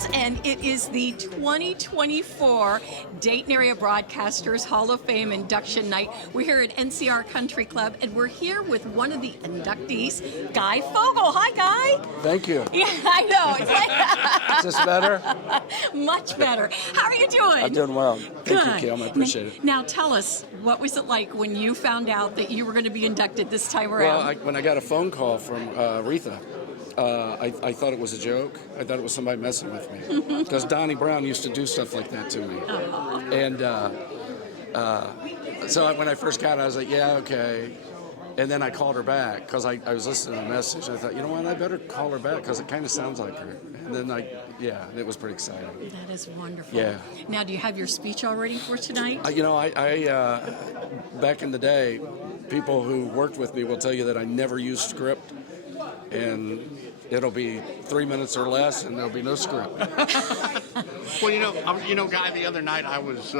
awards, and it is the 2024 Dayton Area Broadcasters Hall of Fame induction night. We're here at NCR Country Club, and we're here with one of the inductees, Guy Fogel. Hi, Guy. Thank you. Yeah, I know. It's like Is this better? much better. How are you doing? I'm doing well. Thank you, Good. Kim. I appreciate it. Now, tell us, what was it like when you found out that you were going to be inducted this time around? Well, when I got a phone call from Retha, I thought it was a joke. I thought it was somebody messing with me. Because Donnie Brown used to do stuff like that to me. And so when I first got it, I was like, yeah, okay. And then I called her back because I was listening to a message. I thought, you know what, I better call her back because it kind of sounds like her. And then it was pretty exciting. That is wonderful. Yeah. Now, do you have your speech all ready for tonight? I back in the day, people who worked with me will tell you that I never used script, and it'll be 3 minutes or less, and there'll be no script. Well, Guy, the other night I was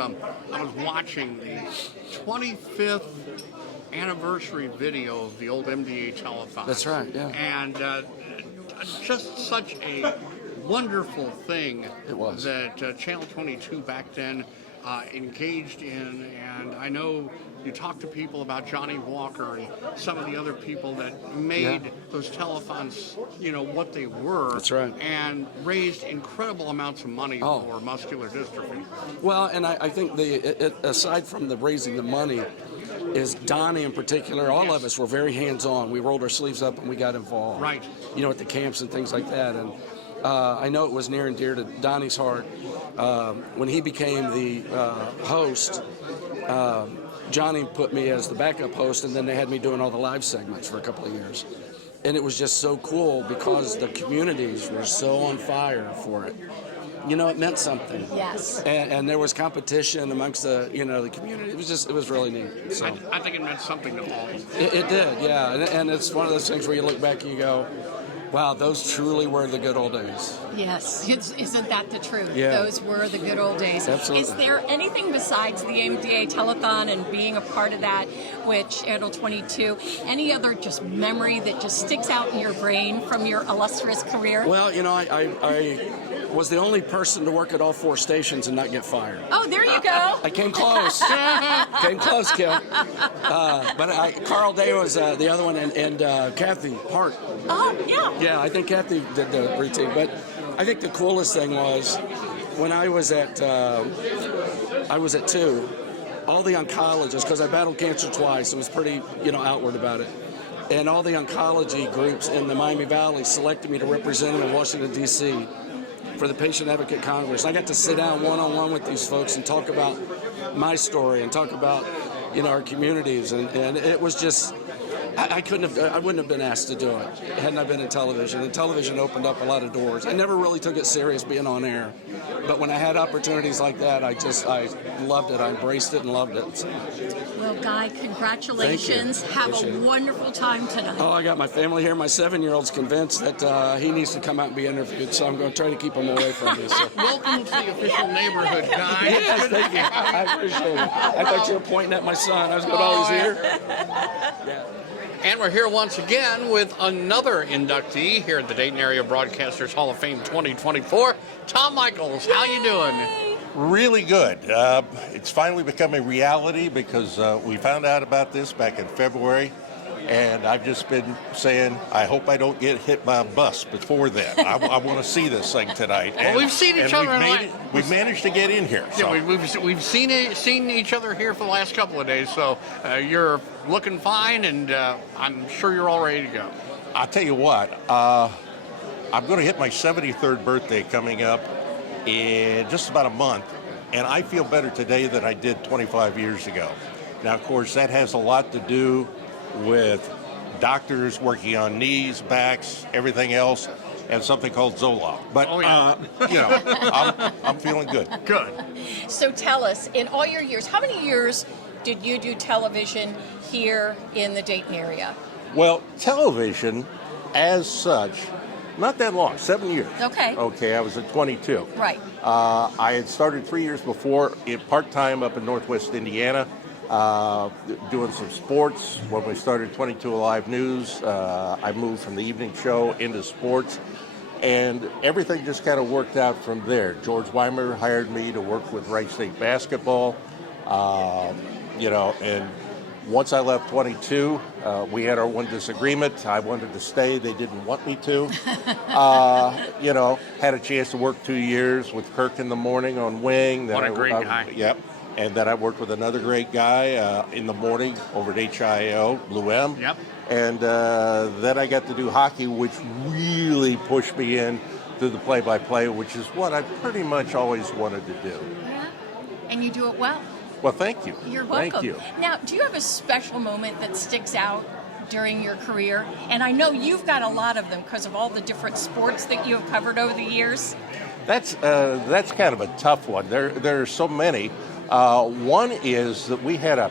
watching the 25th anniversary video of the old MDA telethon. That's right, yeah. And just such a wonderful thing It was. that Channel 22 back then engaged in. And I know you talked to people about Johnny Walker and some of the other people that made those telethons, what they were. That's right. And raised incredible amounts of money for muscular dystrophy. Well, and I think aside from the raising the money, is Donnie in particular, all of us were very hands-on. We rolled our sleeves up and we got involved. Right. At the camps and things like that. And I know it was near and dear to Donnie's heart. When he became the host, Johnny put me as the backup host, and then they had me doing all the live segments for a couple of years. And it was just so cool because the communities were so on fire for it. It meant something. Yes. And there was competition amongst the community. It was really neat. So I think it meant something to all. it did, yeah. And it's one of those things where you look back and you go, wow, those truly were the good old days. Yes, isn't that the truth? Yeah. Those were the good old days. Absolutely. Is there anything besides the MDA telethon and being a part of that with Channel 22, any other just memory that just sticks out in your brain from your illustrious career? Well, I was the only person to work at all 4 stations and not get fired. Oh, there you go. I came close. Came close, Kim. But Carl Day was the other one, and Kathy Hart. Oh, yeah. Yeah, I think Kathy did the routine. But I think the coolest thing was when I was at 2, all the oncologists, because I battled cancer twice, I was pretty, outward about it. And all the oncology groups in the Miami Valley selected me to represent them in Washington, D.C. for the Patient Advocate Congress. I got to sit down one-on-one with these folks and talk about my story and talk about, our communities. And it was just, I wouldn't have been asked to do it hadn't I been in television. And television opened up a lot of doors. I never really took it serious being on air. But when I had opportunities like that, I loved it. I embraced it and loved it. So. Well, Guy, congratulations. Have Appreciate a it. wonderful time tonight. Oh, I got my family here. My 7-year-old's convinced that he needs to come out and be interviewed, so I'm going to try to keep him away from this. So. Welcome to the official neighborhood, Guy. Yes, thank you. I appreciate it. I thought you were pointing at my son. I was going, oh, he's here. Yeah. And we're here once again with another inductee here at the Dayton Area Broadcasters Hall of Fame 2024. Tom Michaels, how you doing? Really good. It's finally become a reality because we found out about this back in February, and I've just been saying, I hope I don't get hit by a bus before then. I want to see this thing tonight. Well, we've seen each other. We've managed to get in here. So. Yeah, we've seen each other here for the last couple of days, so you're looking fine, and I'm sure you're all ready to go. I'll tell you what, I'm going to hit my 73rd birthday coming up in just about a month, and I feel better today than I did 25 years ago. Now, of course, that has a lot to do with doctors working on knees, backs, everything else, and something called Zoloft. But, I'm feeling good. Good. So tell us, in all your years, how many years did you do television here in the Dayton area? Well, television as such, not that long, 7 years. Okay. Okay, I was at 22. Right. I had started 3 years before, part-time up in Northwest Indiana, doing some sports. When we started 22 Alive News, I moved from the evening show into sports. And everything just kind of worked out from there. George Weimer hired me to work with Wright State basketball, and once I left 22, we had our one disagreement. I wanted to stay. They didn't want me to. Had a chance to work 2 years with Kirk in the morning on wing. What a great guy. Yep. And then I worked with another great guy in the morning over at HIO, Blue M. Yep. And then I got to do hockey, which really pushed me in to the play-by-play, which is what I pretty much always wanted to do. Yeah, and you do it well. Well, thank you. You're welcome. Thank you. Now, do you have a special moment that sticks out during your career? And I know you've got a lot of them because of all the different sports that you have covered over the years. That's kind of a tough one. There are so many. One is that we had a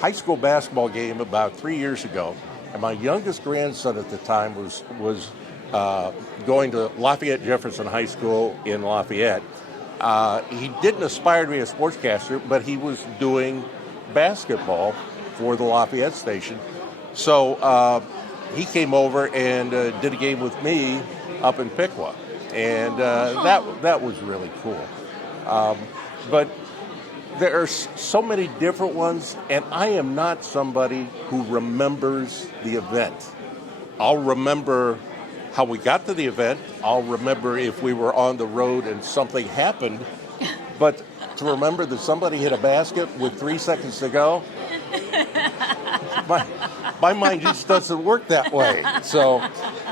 high school basketball game about 3 years ago, and my youngest grandson at the time was going to Lafayette Jefferson High School in Lafayette. He didn't aspire to be a sportscaster, but he was doing basketball for the Lafayette station. So he came over and did a game with me up in Piqua, and that was really cool. But there are so many different ones, and I am not somebody who remembers the event. I'll remember how we got to the event. I'll remember if we were on the road and something happened. But to remember that somebody hit a basket with 3 seconds to go, my mind just doesn't work that way. So,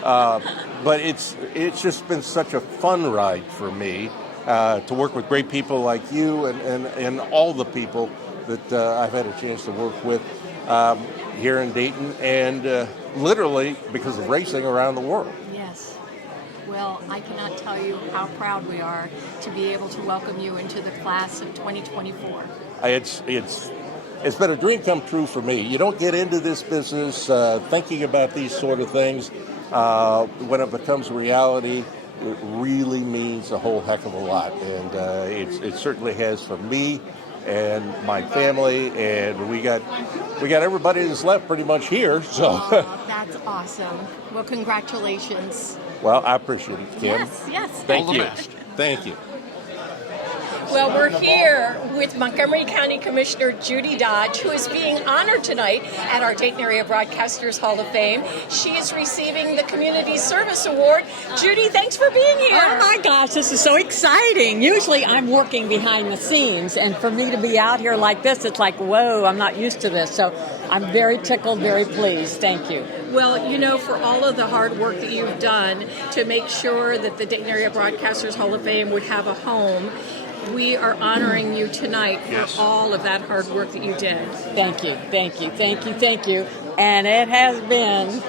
but it's just been such a fun ride for me to work with great people like you and all the people that I've had a chance to work with here in Dayton and literally because of racing around the world. Yes. Well, I cannot tell you how proud we are to be able to welcome you into the class of 2024. It's been a dream come true for me. You don't get into this business thinking about these sort of things. When it becomes reality, it really means a whole heck of a lot, and it certainly has for me and my family, and we got everybody that's left pretty much here. So that's awesome. Well, congratulations. Well, I appreciate it, Kim. Yes. Thank All the you. best. Thank you. Well, we're here with Montgomery County Commissioner Judy Dodge, who is being honored tonight at our Dayton Area Broadcasters Hall of Fame. She is receiving the Community Service Award. Judy, thanks for being here. Oh my gosh, this is so exciting. Usually I'm working behind the scenes, and for me to be out here like this, it's like, whoa, I'm not used to this. So I'm very tickled, very pleased. Thank you. Well, for all of the hard work that you've done to make sure that the Dayton Area Broadcasters Hall of Fame would have a home, we are honoring you tonight for all of that hard work that you did. Thank you, thank you, thank you, thank you. And it has been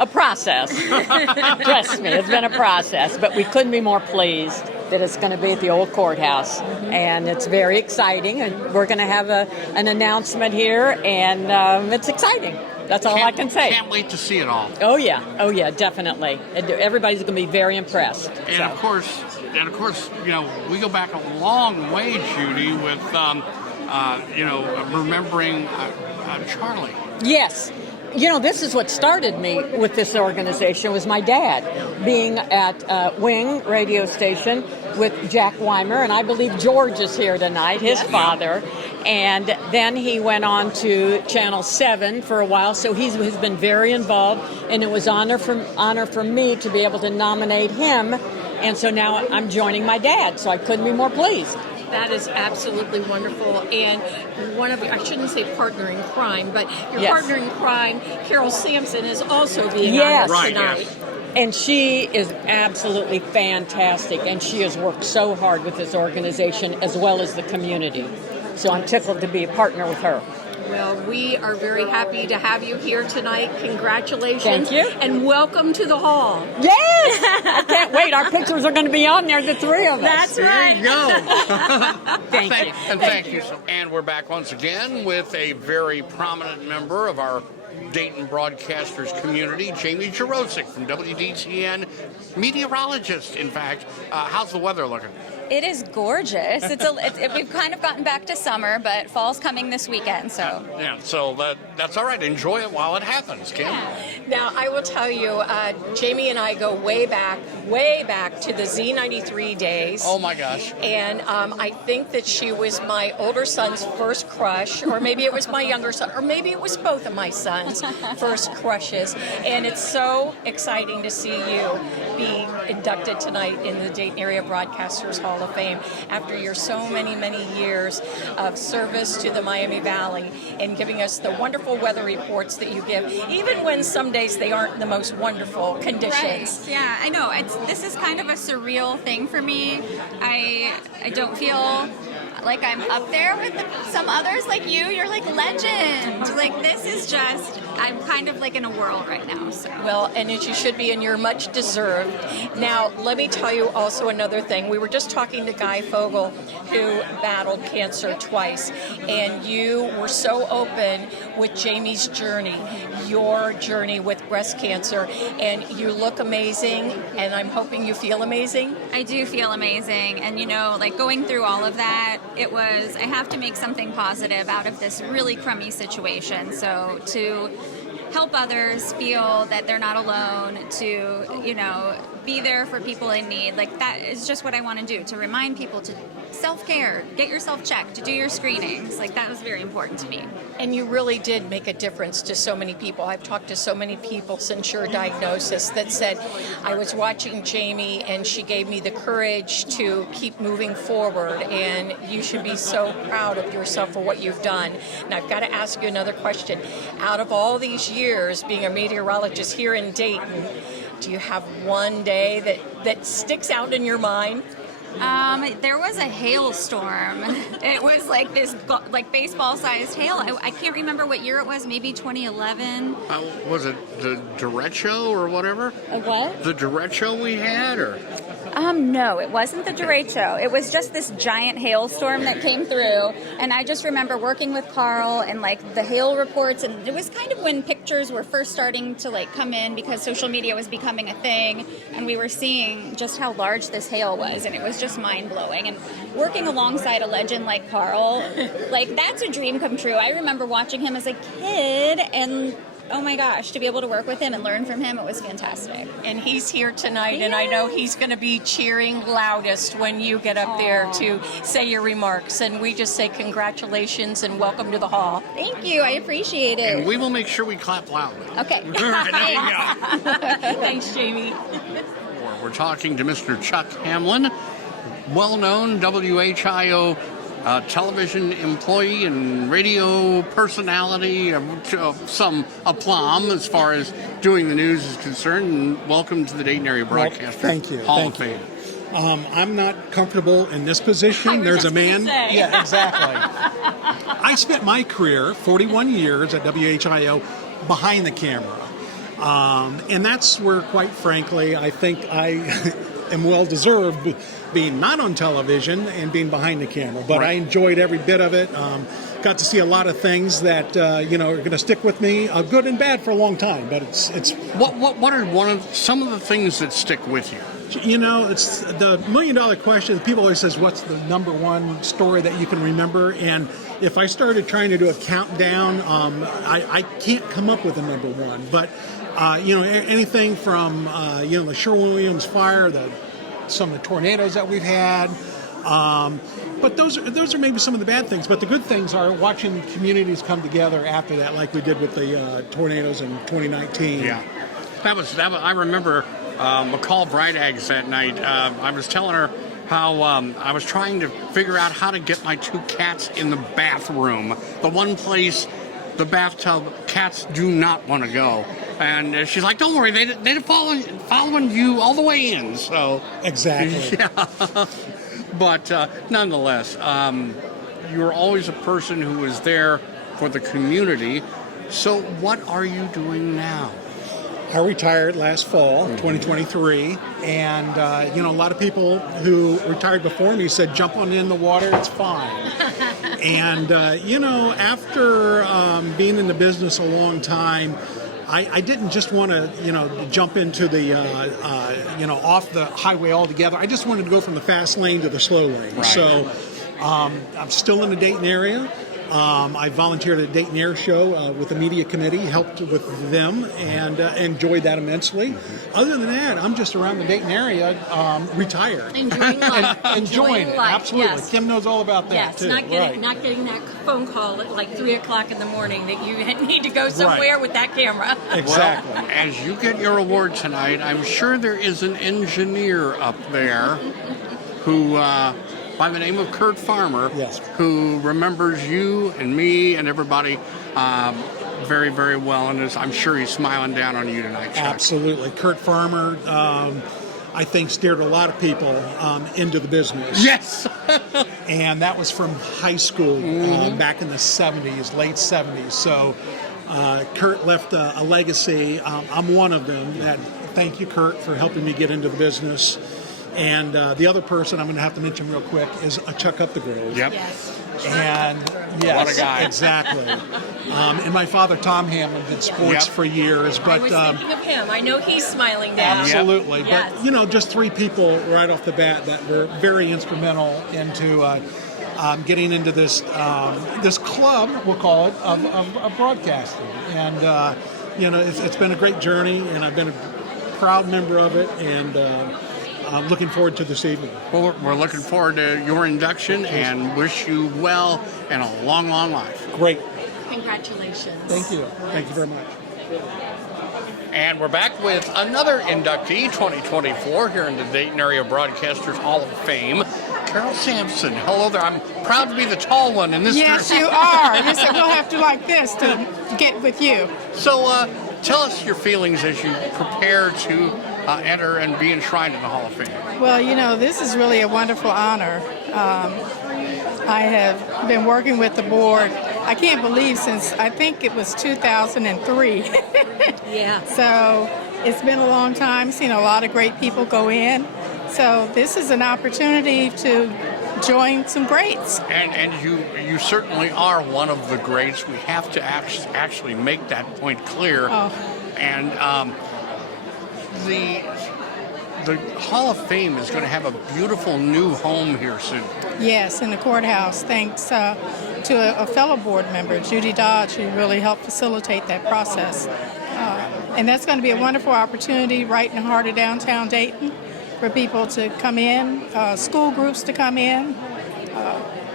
a process. Trust me, it's been a process. But we couldn't be more pleased that it's going to be at the old courthouse. And it's very exciting. And we're going to have an announcement here, and it's exciting. That's all I can say. Can't wait to see it all. Oh yeah, definitely. Everybody's going to be very impressed. And of course, we go back a long way, Judy, with remembering Charlie. Yes. This is what started me with this organization was my dad being at Wing radio station with Jack Weimer, and I believe George is here tonight, his father. And then he went on to Channel 7 for a while, so he's been very involved, and it was honor for me to be able to nominate him. And so now I'm joining my dad, so I couldn't be more pleased. That is absolutely wonderful. And one of I shouldn't say partner in crime, but your partner in crime, Carol Sampson, is also being honored tonight. Yes. And she is absolutely fantastic, and she has worked so hard with this organization as well as the community. So I'm tickled to be a partner with her. Well, we are very happy to have you here tonight. Congratulations. Thank you. And welcome to the hall. Yes! I can't wait. Our pictures are going to be on there, the three of us. That's right. There you go. Thank you. And thank you. And we're back once again with a very prominent member of our Dayton broadcasters community, Jamie Jarosik from WDTN, meteorologist, in fact. How's the weather looking? It is gorgeous. We've kind of gotten back to summer, but fall's coming this weekend, so. Yeah, so that's all right. Enjoy it while it happens, Kim. Now, I will tell you, Jamie and I go way back to the Z93 days. Oh, my gosh. And I think that she was my older son's first crush, or maybe it was my younger son, or maybe it was both of my sons' first crushes. And it's so exciting to see you be inducted tonight in the Dayton Area Broadcasters Hall of Fame after your so many, many years of service to the Miami Valley and giving us the wonderful weather reports that you give, even when some days they aren't the most wonderful conditions. Right. Yeah, I know. This is kind of a surreal thing for me. I don't feel like I'm up there with some others like you. You're like legend. Like this is just, I'm kind of like in a whirl right now. So. Well, and as you should be, and you're much deserved. Now, let me tell you also another thing. We were just talking to Guy Fogel, who battled cancer twice, and you were so open with Jamie's journey, your journey with breast cancer, and you look amazing, and I'm hoping you feel amazing. I do feel amazing, and like going through all of that, I have to make something positive out of this really crummy situation. So to help others feel that they're not alone, to, be there for people in need. Like that is just what I want to do, to remind people to self-care, get yourself checked, to do your screenings. Like that was very important to me. And you really did make a difference to so many people. I've talked to so many people since your diagnosis that said, I was watching Jamie and she gave me the courage to keep moving forward, and you should be so proud of yourself for what you've done. And I've got to ask you another question. Out of all these years being a meteorologist here in Dayton, do you have one day that sticks out in your mind? There was a hailstorm. It was like this baseball-sized hail. I can't remember what year it was, maybe 2011. Was it the derecho or whatever? A what? The derecho we had, or? No, it wasn't the derecho. It was just this giant hailstorm that came through, and I just remember working with Carl and like the hail reports, and it was kind of when pictures were first starting to like come in because social media was becoming a thing, and we were seeing just how large this hail was, and it was just mind-blowing. And working alongside a legend like Carl, like that's a dream come true. I remember watching him as a kid, and oh my gosh, to be able to work with him and learn from him, it was fantastic. And he's here tonight, and I know he's going to be cheering loudest when you get up there to say your remarks. And we just say congratulations and welcome to the hall. Thank you. I appreciate it. And we will make sure we clap loudly. Okay. All right, there you go. Thanks, Jamie. We're talking to Mr. Chuck Hamlin, well-known WHIO television employee and radio personality, some aplomb as far as doing the news is concerned. And welcome to the Dayton Area Broadcaster Hall of Fame. I'm not comfortable in this position. There's a man. Yeah, exactly. I spent my career, 41 years at WHIO, behind the camera. And that's where, quite frankly, I think I am well-deserved being not on television and being behind the camera. But I enjoyed every bit of it. Got to see a lot of things that, are going to stick with me, good and bad, for a long time. But it's What are some of the things that stick with you? It's the million-dollar question. People always says, what's the number one story that you can remember? And if I started trying to do a countdown, I can't come up with a number one. But, anything from, the Sherwin-Williams fire, some of the tornadoes that we've had. But those are maybe some of the bad things. But the good things are watching communities come together after that, like we did with the tornadoes in 2019. Yeah, that was. I remember McCall Brightags that night. I was telling her how I was trying to figure out how to get my two cats in the bathroom, the one place the bathtub cats do not want to go. And she's like, "Don't worry, they're following you all the way in." So exactly. Yeah. But nonetheless, you're always a person who is there for the community. So what are you doing now? I retired last fall, 2023, and a lot of people who retired before me said, "Jump on in the water, it's fine." And after being in the business a long time, I didn't just want to jump into the off the highway altogether. I just wanted to go from the fast lane to the slow lane. Right. So I'm still in the Dayton area. I volunteered at the Dayton Air Show with the media committee, helped with them, and enjoyed that immensely. Other than that, I'm just around the Dayton area, retired. Enjoying life. Enjoying it, life. absolutely. Yes. Kim knows all about that, Yes, too. not getting that phone call at like 3 o'clock in the morning that you need to go somewhere with that camera. Exactly. Well, as you get your award tonight, I'm sure there is an engineer up there who, by the name of Kurt Farmer, Yes. who remembers you and me and everybody very, very well, and I'm sure he's smiling down on you tonight, Chuck. Absolutely. Kurt Farmer, I think, steered a lot of people into the business. Yes. And that was from high school back in the 70s, late 70s. So Kurt left a legacy. I'm one of them. Thank you, Kurt, for helping me get into the business. And the other person I'm going to have to mention real quick is Chuck Up the Grove. Yep. Yes. And yes, What a guy. exactly. And my father, Tom Hamlin, did sports Yep. for years. I But was thinking of him. I know he's smiling down. absolutely. Yes. But just three people right off the bat that were very instrumental into getting into this this club, we'll call it, of broadcasting. And it's been a great journey, and I've been a proud member of it. And I'm looking forward to this evening. Well, we're looking forward to your induction and wish you well and a long, long life. Great. Congratulations. Thank you. Thank you very much. And we're back with another inductee, 2024, here in the Dayton Area Broadcasters Hall of Fame, Carol Sampson. Hello there. I'm proud to be the tall one in this Yes, group. you are. You said we'll have to like this to get with you. So tell us your feelings as you prepare to enter and be enshrined in the Hall of Fame. Well, this is really a wonderful honor. I have been working with the board, I can't believe, since I think it was 2003. Yeah. So it's been a long time, seen a lot of great people go in. So this is an opportunity to join some greats. And you certainly are one of the greats. We have to actually make that point clear. Oh. And the Hall of Fame is going to have a beautiful new home here soon. Yes, in the courthouse, thanks to a fellow board member, Judy Dodge, who really helped facilitate that process. And that's going to be a wonderful opportunity right in the heart of downtown Dayton for people to come in, school groups to come in,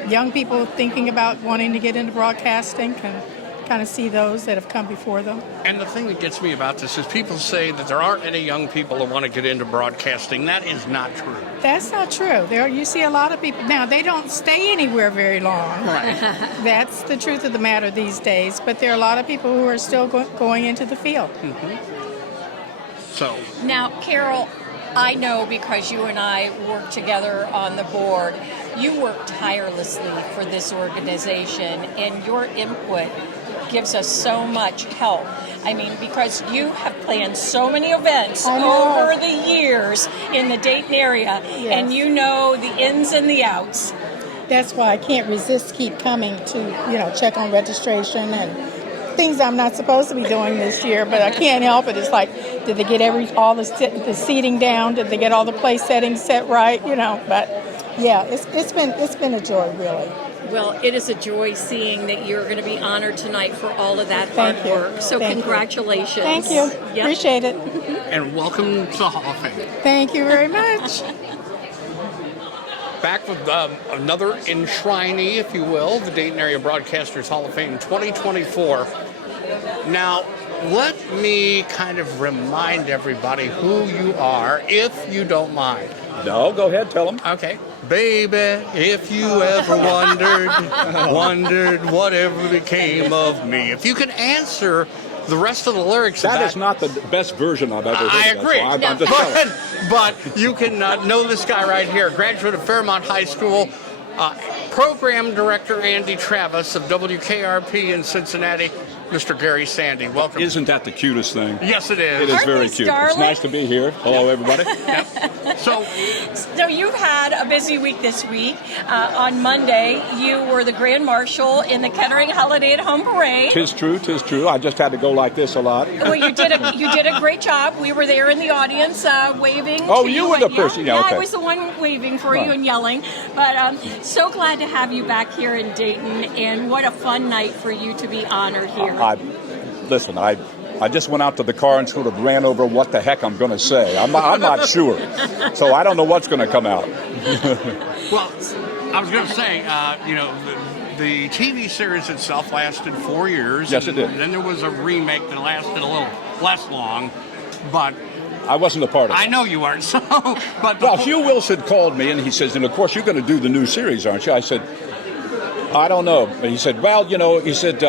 young people thinking about wanting to get into broadcasting can kind of see those that have come before them. And the thing that gets me about this is people say that there aren't any young people that want to get into broadcasting. That is not true. That's not true. You see a lot of people now. They don't stay anywhere very long. Right. That's the truth of the matter these days. But there are a lot of people who are still going into the field. So Now, Carol, I know because you and I work together on the board, you work tirelessly for this organization, and your input gives us so much help. I mean, because you have planned so many events over the years in the Dayton area, and you know the ins and the outs. That's why I can't resist keep coming to, check on registration and things I'm not supposed to be doing this year, but I can't help it. It's like, did they get all the seating down? Did they get all the place settings set right? But yeah, it's been a joy, really. Well, it is a joy seeing that you're going to be honored tonight for all of that Thank hard you. work. So Thank you. congratulations. Thank you. Yep. Appreciate it. and welcome to the Hall of Fame. Thank you very much. Back with another enshrinee, if you will, the Dayton Area Broadcasters Hall of Fame 2024. Now, let me kind of remind everybody who you are, if you don't mind. No, go ahead, tell them. Okay. Baby, if you ever wondered whatever became of me. If you can answer the rest of the lyrics of That is not the best version I've ever heard. I of that, agree. so I'm just telling. But you can know this guy right here, graduate of Fairmont High School, Program Director Andy Travis of WKRP in Cincinnati. Mr. Gary Sandy. Welcome. Isn't that the cutest thing? Yes, it is. It is Aren't very they cute. starling? It's nice to be here. Hello, everybody. So, So you've had a busy week this week. On Monday, you were the Grand Marshal in the Kettering Holiday at Home Parade. Tis true, tis true. I just had to go like this a lot. Well, you did a great job. We were there in the audience waving. Oh, to you were the person. Yeah, okay. I was the one waving for you Right. and yelling. But so glad to have you back here in Dayton, and what a fun night for you to be honored here. Listen, I just went out to the car and sort of ran over what the heck I'm going to say. I'm not sure. So I don't know what's going to come out. well, I was going to say, the TV series itself lasted 4 years. Yes, it did. And then there was a remake that lasted a little less long, but I wasn't a part of it. I know you weren't. So, but Well, Hugh Wilson called me and he says, and of course you're going to do the new series, aren't you? I said, I don't know. He said, well, he said,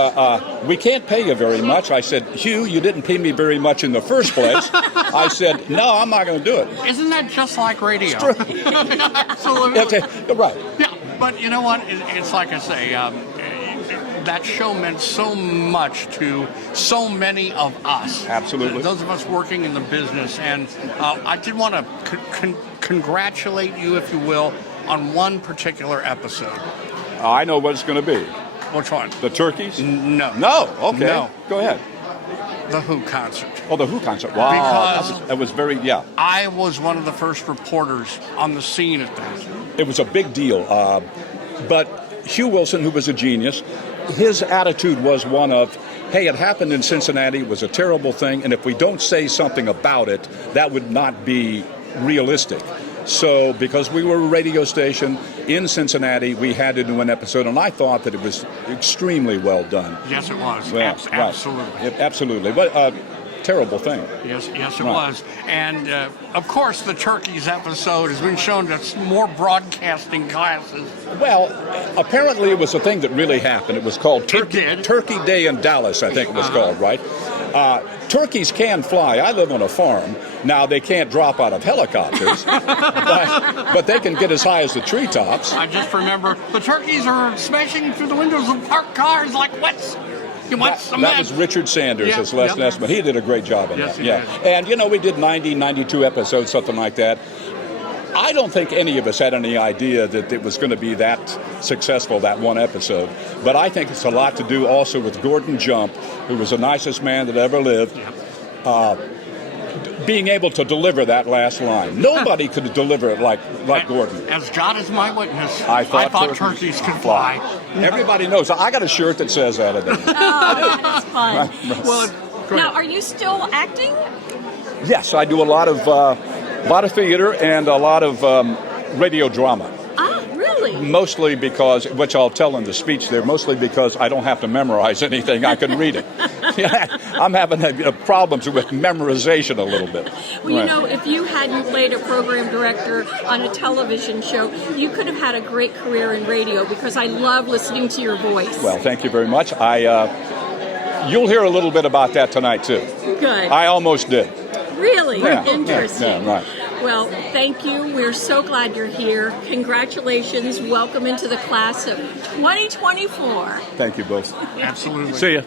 we can't pay you very much. I said, Hugh, you didn't pay me very much in the first place. I said, no, I'm not going to do it. Isn't that just like radio? Absolutely. Okay, right. Yeah, but you know what? It's like I say, that show meant so much to so many of us. Absolutely. Those of us working in the business. And I did want to congratulate you, if you will, on one particular episode. I know what it's going to be. Which one? The turkeys? No. No? Okay. No. Go ahead. The Who concert. Oh, the Who concert. Wow. Because that was very, yeah. I was one of the first reporters on the scene at that. It was a big deal. But Hugh Wilson, who was a genius, his attitude was one of, hey, it happened in Cincinnati, it was a terrible thing, and if we don't say something about it, that would not be realistic. So, because we were a radio station in Cincinnati, we had to do an episode, and I thought that it was extremely well done. Yes, it was. Well, Absolutely. Right. Absolutely. But terrible thing. Yes, it Right. was. And, of course, the turkeys episode has been shown to more broadcasting classes. Well, apparently it was a thing that really happened. It was called It did. Turkey Day in Dallas, I think it was called, right? Turkeys can fly. I live on a farm. Now, they can't drop out of helicopters, but they can get as high as the treetops. I just remember the turkeys are smashing through the windows of parked cars like what's... That was Richard Sanders, Yeah, his last yeah. estimate. He did a great job in Yes, that. he Yeah. did. And, we did 90, 92 episodes, something like that. I don't think any of us had any idea that it was going to be that successful, that one episode. But I think it's a lot to do also with Gordon Jump, who was the nicest man that ever lived, being able to deliver that last line. Nobody could deliver it like Gordon. As God is my witness, I thought turkeys could fly. Everybody knows. I got a shirt that says that. Oh, that is fun. Well, Now, are you still acting? Yes, I do a lot of theater and a lot of radio drama. Ah, really? Mostly because, which I'll tell in the speech there, mostly because I don't have to memorize anything. I can read it. I'm having problems with memorization a little bit. Well, if you hadn't played a program director on a television show, you could have had a great career in radio because I love listening to your voice. Well, thank you very much. You'll hear a little bit about that tonight, too. Good. I almost did. Really? Yeah, Interesting. yeah, right. Well, thank you. We're so glad you're here. Congratulations. Welcome into the class of 2024. Thank you both. absolutely. See ya.